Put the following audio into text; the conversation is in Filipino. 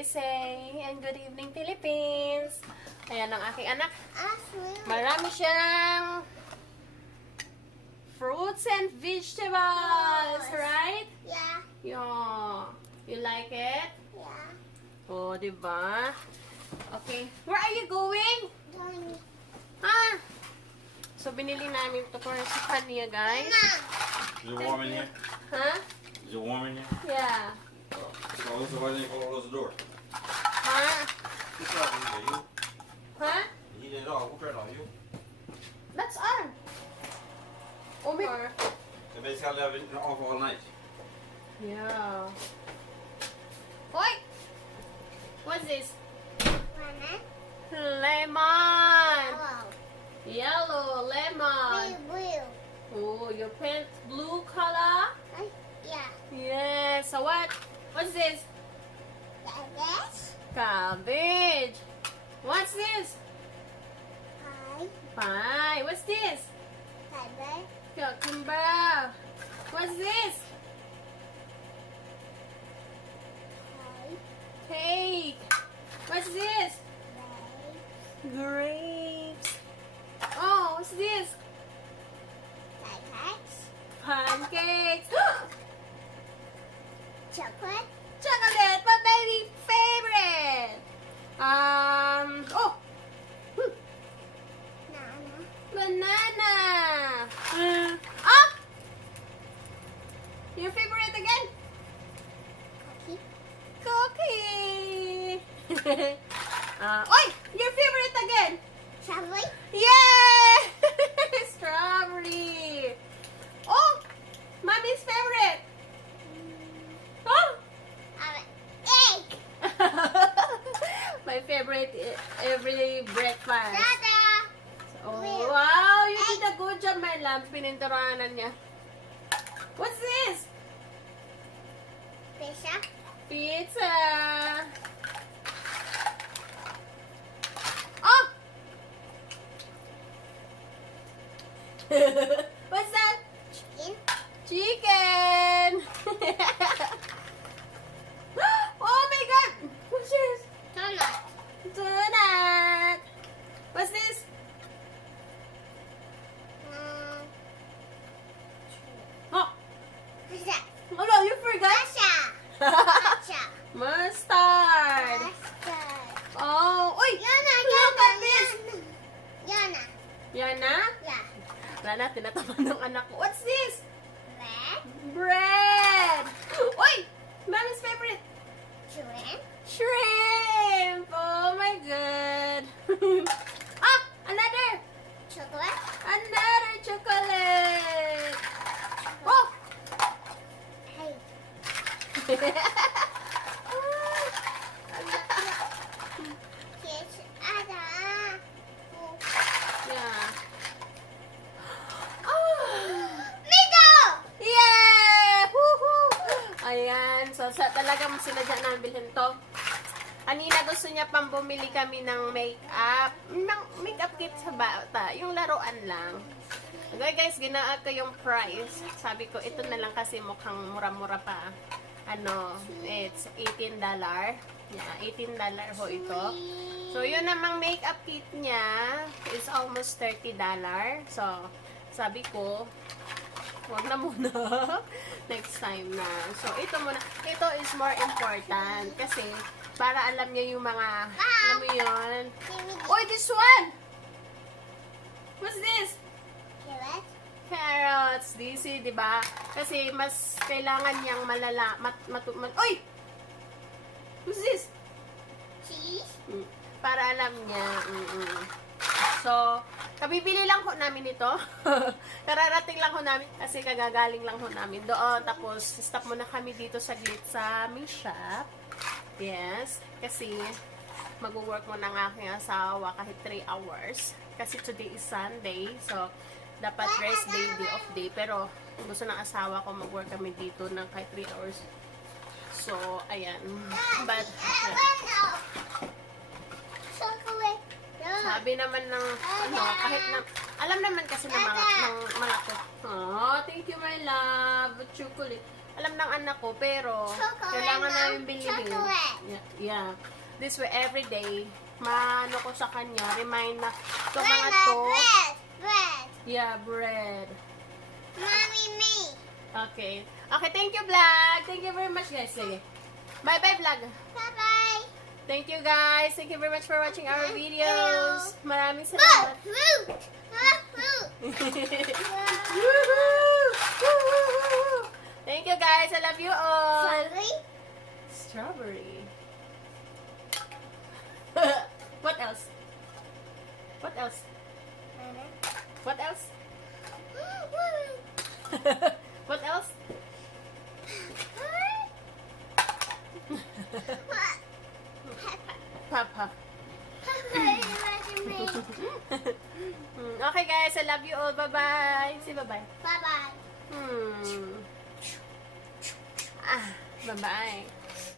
USA and good evening Philippines. Ayan ang aking anak. Marami siyang fruits and vegetables, right? Yeah. Yeah. You like it? Yeah. Oh, diba? Okay. Where are you going? Don't. Ah! So, binili namin ito for sa kanya, guys. Is it warm in here? Huh? Is it warm in here? Yeah. Oh, so why didn't you close the door? Huh? What's up, you? Huh? You heat it off. We'll turn it off. You? That's on. Oh, my God. They basically have it off all night. Yeah. Oi! What's this? Lemon. Lemon! Yellow. Yellow lemon. Blue. Oh, your pant blue color? Yeah. Yes. So what? What's this? This. Cabbage. What's this? Pie. Pie. What's this? Pepper. Cucumber. What's this? Pie. Cake. What's this? Rice. Grapes. Oh, what's this? Pancakes. Pancakes. Chocolate. Chocolate, my baby favorite. Oh, Banana. banana. Ah, your favorite again? Cookie. Cookie. Oi, your favorite again? Strawberry. Yeah, strawberry. Oh, mommy's favorite. Oh. Egg. My favorite everyday breakfast. Dada. Oh, wow! You did a good job, my love. Pininturanan niya. What's this? Pizza. Pizza. Oh! What's that? Chicken. Chicken. Oh my God! What's this? Donut. Donut. What's this? Oh, What's that? oh no, you forgot. Matcha. Matcha. Mustard. Mustard. Oh, uy! Yana, Look Yana, at this. Yana. Yan na? Yeah. Wala na, tinatapan ng anak ko. What's this? Red. Bread. Uy! Mommy's favorite. Shrimp. Shrimp. Oh my God. Ah! Another. Chocolate. Another chocolate. Oh! Hey. Kiss. Ada. Yeah. Oh! Mito. Yeah! Woohoo! Ayan. So, talagang sinadya namin bilhin to. Kanina gusto niya pang bumili kami ng makeup. Ng makeup kit sa bata. Yung laruan lang. Okay guys, ginaan ko yung price. Sabi ko, ito na lang kasi mukhang mura-mura pa. Ano, it's $18. Yeah, $18 ho ito. So, yun namang makeup kit niya is almost $30. So, sabi ko, wag na muna. Next time na. So, ito muna. Ito is more important. Kasi, para alam niya yung mga, alam mo yun. Oy, this one! What's this? Carrot. Carrots. This, diba? Kasi, mas kailangan niyang malala, oy! What's this? Cheese. Para alam niya. So, kabibili lang ho namin ito. Kararating lang ho namin kasi kagagaling lang ho namin doon. Tapos, stop muna kami dito saglit sa aming shop. Yes, kasi mag-work muna ng aking asawa kahit 3 hours. Kasi today is Sunday. So, dapat rest day, day off day. Pero, gusto ng asawa ko mag-work kami dito ng kahit 3 hours. So, ayan. But, Chocolate. sabi naman ng, ano, kahit na, alam naman kasi ng mga ko. Oh, thank you my love. Chocolate. Alam ng anak ko, pero, kailangan namin bilhin. Yeah. This way, every day, maano ko sa kanya, remind na, ito mga Mama, to, bread. Bread. yeah, bread. Mommy, me. Okay. Okay, thank you, vlog. Thank you very much, guys. Sige. Bye-bye, vlog. Bye-bye. Thank you, guys. Thank you very much for watching our videos. Maraming Look, salamat. fruit. Look, fruit. Woohoo! Woohoo! Thank you, guys. I love you all. Sorry. Strawberry. What else? What else? What else? What else? Papa. Okay, guys. I love you all. Bye-bye. Say bye-bye. Bye-bye. Bye-bye.